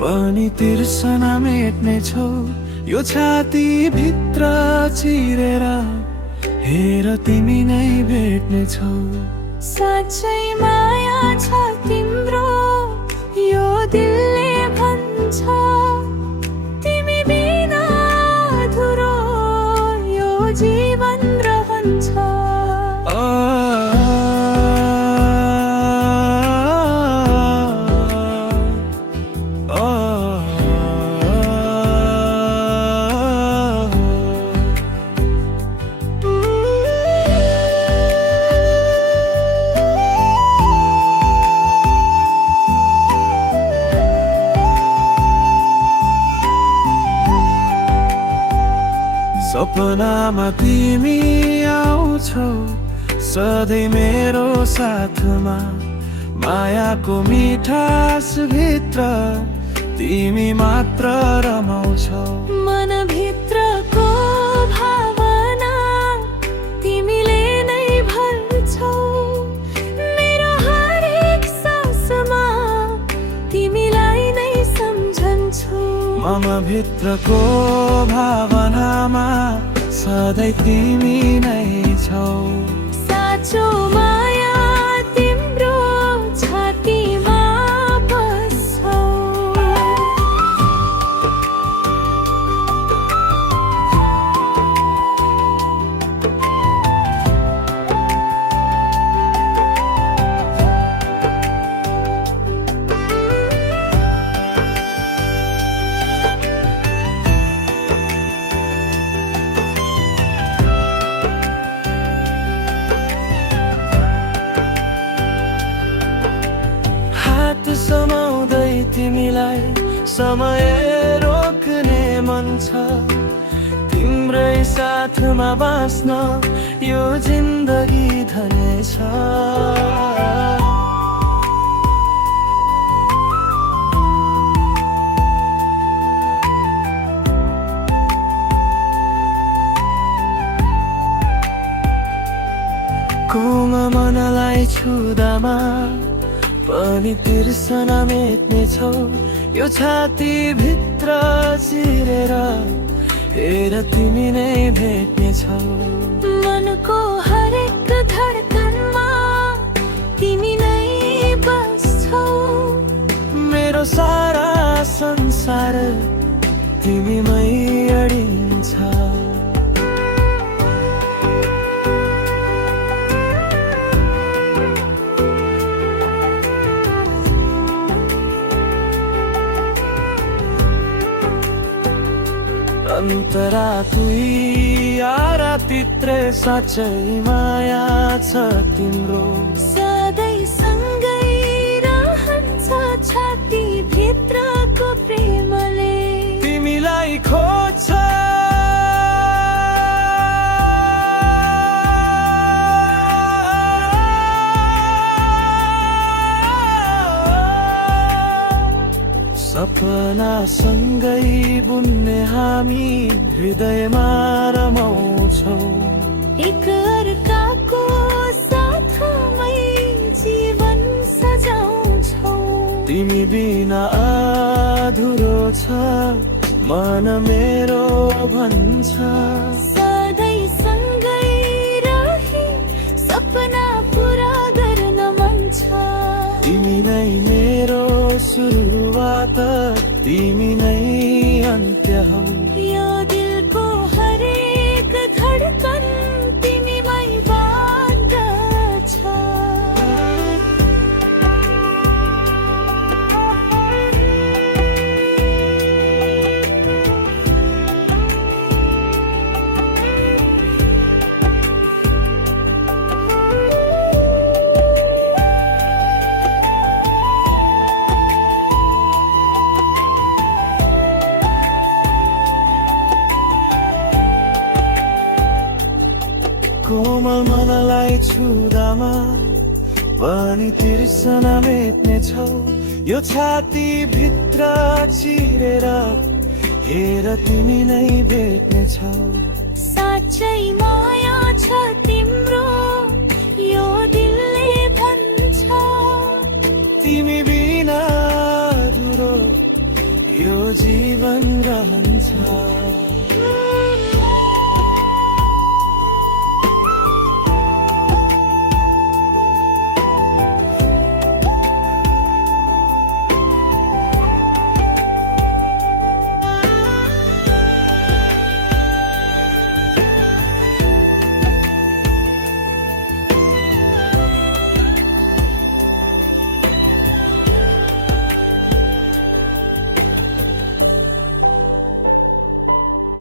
पनि तिर्सना मेट्नेछौ यो छाती भित्र चिरेर हेर तिमी नै भेट्नेछौ। साँच्चै माया छ तिम्रो यो दिलले भन्छ, तिमी बिना अधुरो यो जीवन रहन्छ। सपनामा तिमी आउँछौ सधैँ मेरो साथमा, मायाको मिठास भित्र तिमी मात्र रमाउँछौ। मनभित्रको भावना तिमीले नै भर्छौ, मेरो हरेक सासमा तिमीलाई नै सम्झन्छु। मनभित्रको भावनामा सधैँ तिमी नै छौ। साँचो माया तिम्रो छातीमा बस्छौ। समाउँदै तिमीलाई समय रोक्ने मन छ, तिम्रै साथमा बाँच्न यो जिन्दगी धन्य छ। कोमल मनलाई छुदामा पनि तिर्सना मेट्नेछौ यो छाती भित्र चिरेर हेर तिमी नै भेट्नेछौ। मनको हरेक धडकनमा तिमी नै बस्छौ, मेरो सारा संसार तिमीमै अडिन्छ। अन्तरात्मै आरातित्रे साँच्चै माया छ तिम्रो, सधैँ सँगै रहन्छ छाती भित्रको प्रेमले तिमीलाई खोज्छ। सपना सँगै बुन्ने हामी हृदयमा रमाउँछौ, एक अर्काको साथमै जीवन सजाउँछौ। तिमी बिना अधुरो छ मन मेरो भन्छ, सधैँ सँगै रही सपना पुरा गर्न मन छ। तिमी नै मेरो सुरुवात तिमी नै अन्त्य हौ, यो दिलको हरेक धडकन तिमीमै बाँध्दछ। कोमल मनलाई छुदामा पनि तिर्सना मेट्नेछौ यो छाती भित्र चिरेर हेर तिमी नै भेट्नेछौ। साँच्चै माया छ तिम्रो यो दिलले भन्छ, तिमी बिना अधुरो जीवन रहने